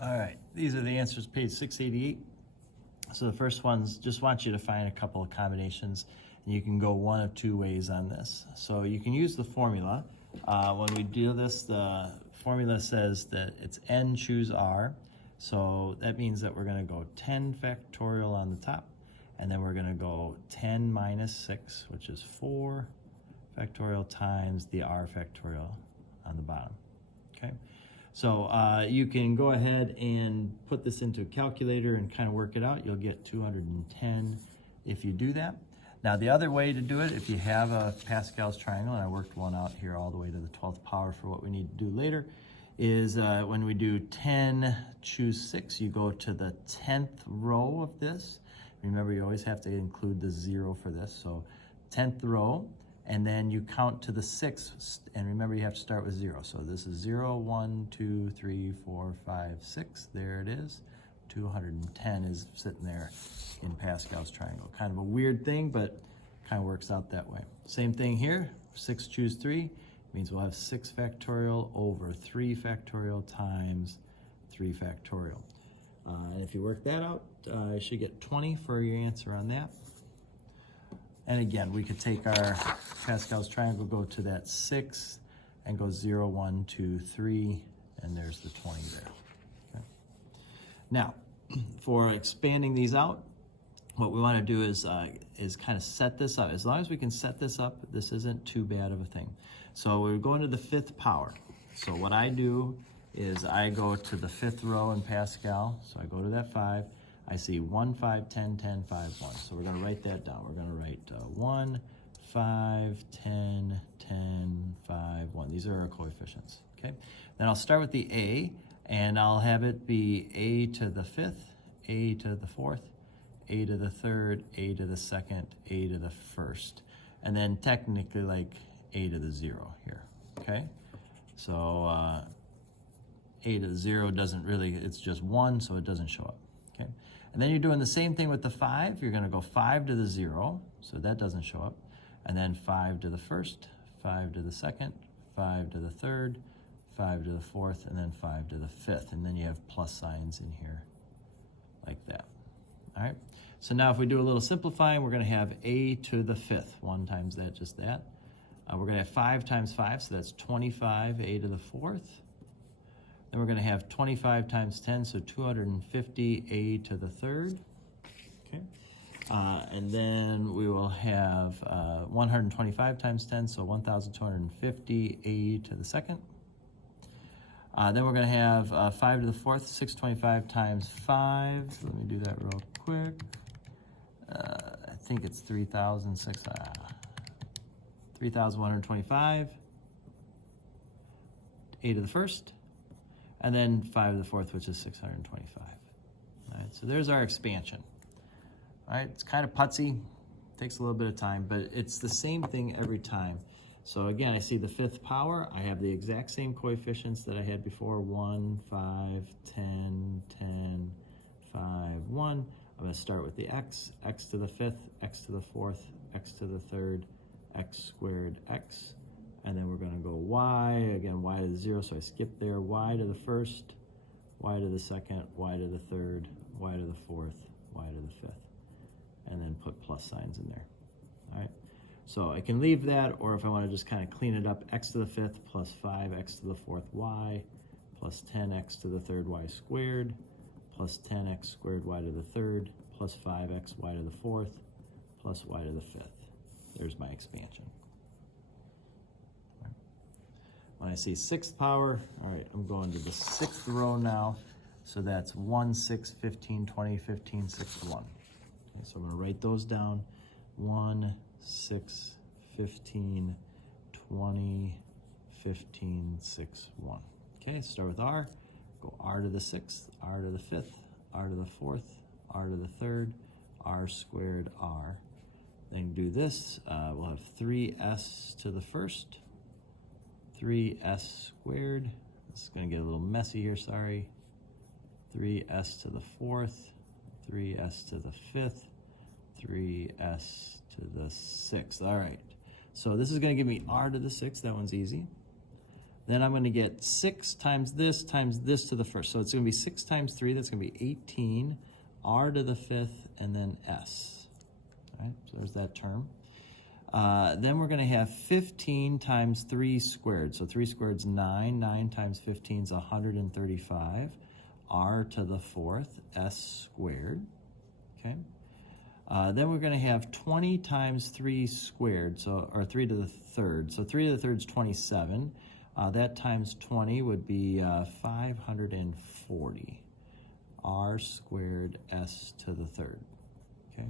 All right, these are the answers, page 688. So the first one's just want you to find a couple of combinations, and you can go one of two ways on this. So you can use the formula. When we do this, the formula says that it's n choose r. So that means that we're going to go 10 factorial on the top, and then we're going to go 10 minus 6, which is 4 factorial times the r factorial on the bottom. Okay. So you can go ahead and put this into a calculator and kind of work it out. You'll get 210 if you do that. Now the other way to do it, if you have a Pascal's triangle, and I worked one out here all the way to the 12th power for what we need to do later, is when we do 10 choose 6, you go to the 10th row of this. Remember, you always have to include the 0 for this. So 10th row, and then you count to the 6th, and remember you have to start with 0. So this is 0, 1, 2, 3, 4, 5, 6. There it is. 210 is sitting there in Pascal's triangle. Kind of a weird thing, but kind of works out that way. Same thing here. 6 choose 3 means we'll have 6 factorial over 3 factorial times 3 factorial. And if you work that out, you should get 20 for your answer on that. And again, we could take our Pascal's triangle, go to that 6, and go 0, 1, 2, 3, and there's the 20 there. Okay. Now, for expanding these out, what we want to do is kind of set this up. As long as we can set this up, this isn't too bad of a thing. So we're going to the 5th power. So what I do is I go to the 5th row in Pascal. So I go to that 5. I see 1, 5, 10, 10, 5, 1. So we're going to write that down. We're going to write 1, 5, 10, 10, 5, 1. These are our coefficients. Okay. Then I'll start with the A, and I'll have it be A to the 5th, A to the 4th, A to the 3rd, A to the 2nd, A to the 1st. And then technically like A to the 0 here. Okay. So A to the 0 doesn't really, it's just 1, so it doesn't show up. Okay. And then you're doing the same thing with the 5. You're going to go 5 to the 0, so that doesn't show up. And then 5 to the 1st, 5 to the 2nd, 5 to the 3rd, 5 to the 4th, and then 5 to the 5th. And then you have plus signs in here like that. All right. So now if we do a little simplifying, we're going to have A to the 5th. 1 times that, just that. We're going to have 5 times 5, so that's 25, A to the 4th. Then we're going to have 25 times 10, so 250 A to the 3rd. Okay. And then we will have 125 times 10, so 1,250 A to the 2nd. Then we're going to have 5 to the 4th, 625 times 5. Let me do that real quick. I think it's 3,125 A to the 1st. And then 5 to the 4th, which is 625. All right, so there's our expansion. All right, it's kind of putsy, takes a little bit of time, but it's the same thing every time. So again, I see the 5th power. I have the exact same coefficients that I had before, 1, 5, 10, 10, 5, 1. I'm going to start with the x, x to the 5th, x to the 4th, x to the 3rd, x squared x. And then we're going to go y, again, y to the 0, so I skip there, y to the 1st, y to the 2nd, y to the 3rd, y to the 4th, y to the 5th, and then put plus signs in there. All right, so I can leave that, or if I want to just kind of clean it up, x to the 5th plus 5x to the 4th y plus 10x to the 3rd y squared plus 10x squared y to the 3rd plus 5x y to the 4th plus y to the 5th. There's my expansion. When I see 6th power, all right, I'm going to the 6th row now. So that's 1, 6, 15, 20, 15, 6, 1. Okay, so I'm going to write those down. 1, 6, 15, 20, 15, 6, 1. Okay, start with R. Go R to the 6th, R to the 5th, R to the 4th, R to the 3rd, R squared R. Then do this. We'll have 3s to the 1st. 3s squared. This is going to get a little messy here, sorry. 3s to the 4th, 3s to the 5th, 3s to the 6th. All right, so this is going to give me r to the 6th. That one's easy. Then I'm going to get 6 times this to the first. So it's going to be 6 times 3, that's going to be 18, r to the 5th, and then s. All right, so there's that term. Then we're going to have 15 times 3 squared. So 3 squared is 9. 9 times 15 is 135. R to the 4th, s squared. Okay. Then we're going to have 20 times 3 squared, so, or 3 to the 3rd. So 3 to the 3rd is 27. That times 20 would be 540. R squared, s to the 3rd. Okay.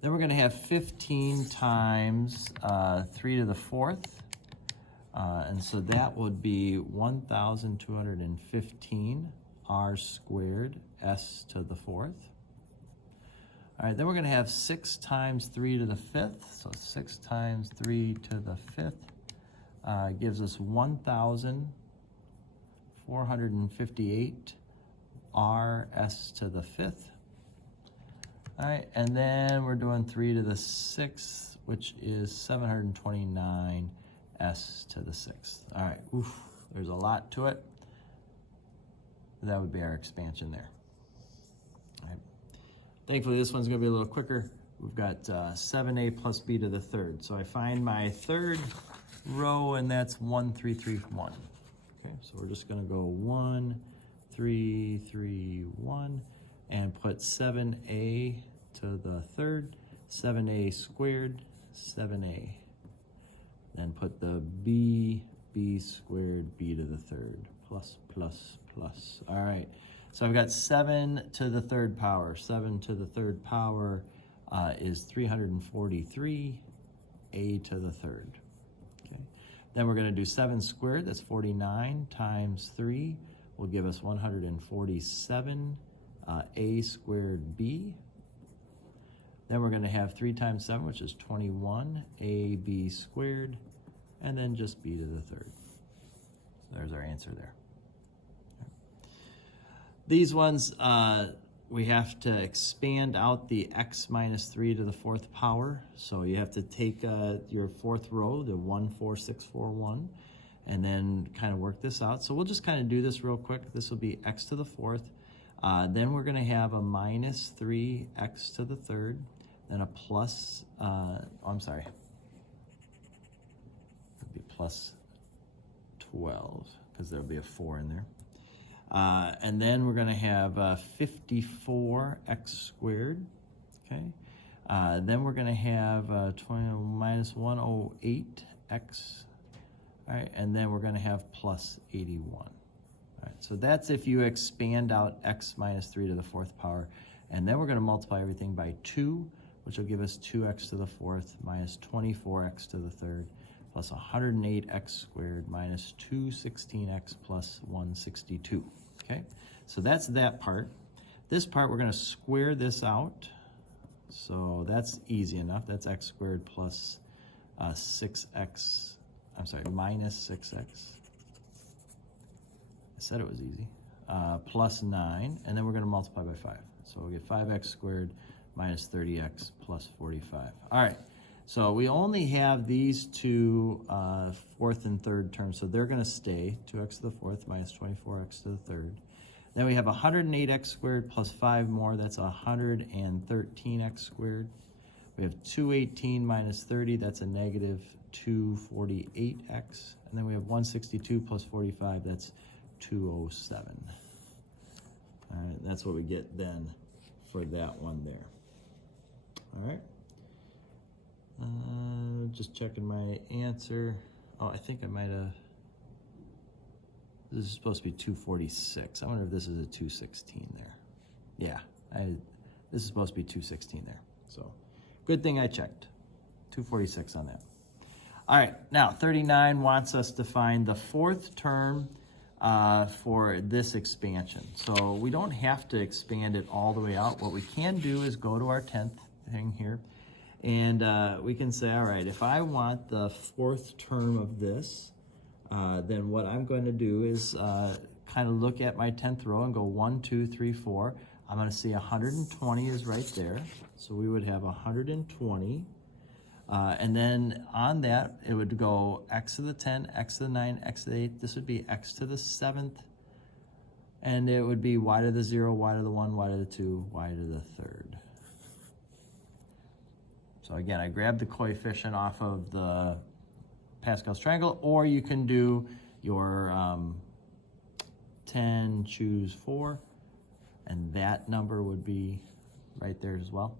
Then we're going to have 15 times 3 to the 4th. And so that would be 1,215 r squared, s to the 4th. All right, then we're going to have 6 times 3 to the 5th. So 6 times 3 to the 5th gives us 1,458 r s to the 5th. All right, and then we're doing 3 to the 6th, which is 729 s to the 6th. All right, oof, there's a lot to it. That would be our expansion there. All right. Thankfully, this one's going to be a little quicker. We've got 7a plus b to the 3rd. So I find my 3rd row, and that's 1, 3, 3, 1. Okay, so we're just going to go 1, 3, 3, 1. And put 7a to the 3rd, 7a squared, 7a. Then put the b squared, b to the 3rd, plus, plus, plus. All right, so I've got 7 to the 3rd power. 7 to the 3rd power is 343, a to the 3rd. Okay. Then we're going to do 7 squared, that's 49, times 3 will give us 147. A squared b. Then we're going to have 3 times 7, which is 21, ab squared, and then just b to the 3rd. So there's our answer there. These ones, we have to expand out the x minus 3 to the 4th power. So you have to take your 4th row, the 1, 4, 6, 4, 1, and then kind of work this out. So we'll just kind of do this real quick. This will be x to the 4th. Then we're going to have a minus 3x to the 3rd, then a plus, I'm sorry, it'll be plus 12, because there'll be a 4 in there. And then we're going to have 54x squared, okay? Then we're going to have minus 108x, all right? And then we're going to have plus 81. All right, so that's if you expand out x minus 3 to the 4th power. And then we're going to multiply everything by 2, which will give us 2x to the 4th minus 24x to the 3rd plus 108x squared minus 216x plus 162. Okay, so that's that part. This part, we're going to square this out. So that's easy enough. That's x squared plus 6x, I'm sorry, minus 6x. I said it was easy. Plus 9, and then we're going to multiply by 5. So we'll get 5x squared minus 30x plus 45. All right, so we only have these two 4th and 3rd terms, so they're going to stay. 2x to the 4th minus 24x to the 3rd. Then we have 108x squared plus 5 more, that's 113x squared. We have 218 minus 30, that's a negative 248x. And then we have 162 plus 45, that's 207. All right, that's what we get then for that one there. All right. Just checking my answer. Oh, I think I might have. This is supposed to be 246. I wonder if this is a 216 there. Yeah, this is supposed to be 216 there. So good thing I checked. 246 on that. All right, now 39 wants us to find the 4th term for this expansion. So we don't have to expand it all the way out. What we can do is go to our 10th thing here, and we can say, all right, if I want the 4th term of this, then what I'm going to do is kind of look at my 10th row and go 1, 2, 3, 4. I'm going to see 120 is right there. So we would have 120. And then on that, it would go x to the 10, x to the 9, x to the 8. This would be x to the 7th. And it would be y to the 0, y to the 1, y to the 2, y to the 3rd. So again, I grabbed the coefficient off of the Pascal's triangle, or you can do your 10, choose 4, and that number would be right there as well.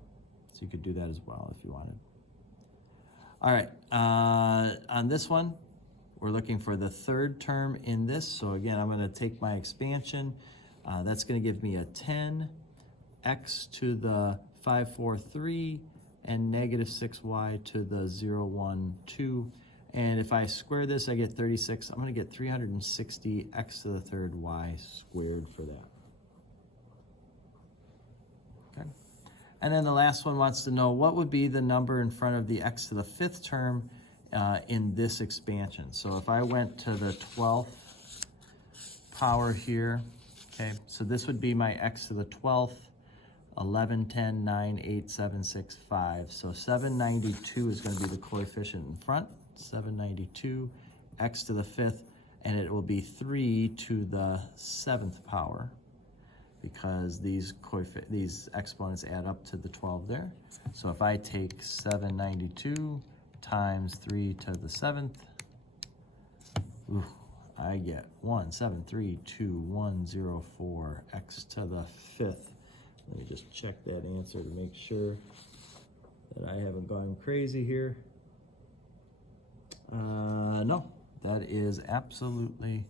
So you could do that as well if you wanted. All right, on this one, we're looking for the third term in this. So again, I'm gonna take my expansion. That's gonna give me a 10, x to the 5, 4, 3, and negative 6y to the 0, 1, 2. And if I square this, I get 36. I'm gonna get 360 x to the 3rd y squared for that. Okay. And then the last one wants to know what would be the number in front of the x to the 5th term in this expansion. So if I went to the 12th power here, okay, so this would be my x to the 12th, 11, 10, 9, 8, 7, 6, 5. So 792 is going to be the coefficient in front, 792, x to the 5th, and it will be 3 to the 7th power, because these exponents add up to the 12 there. So if I take 792 times 3 to the 7th, I get 1732104 x to the 5th. Let me just check that answer to make sure that I haven't gone crazy here. No, that is absolutely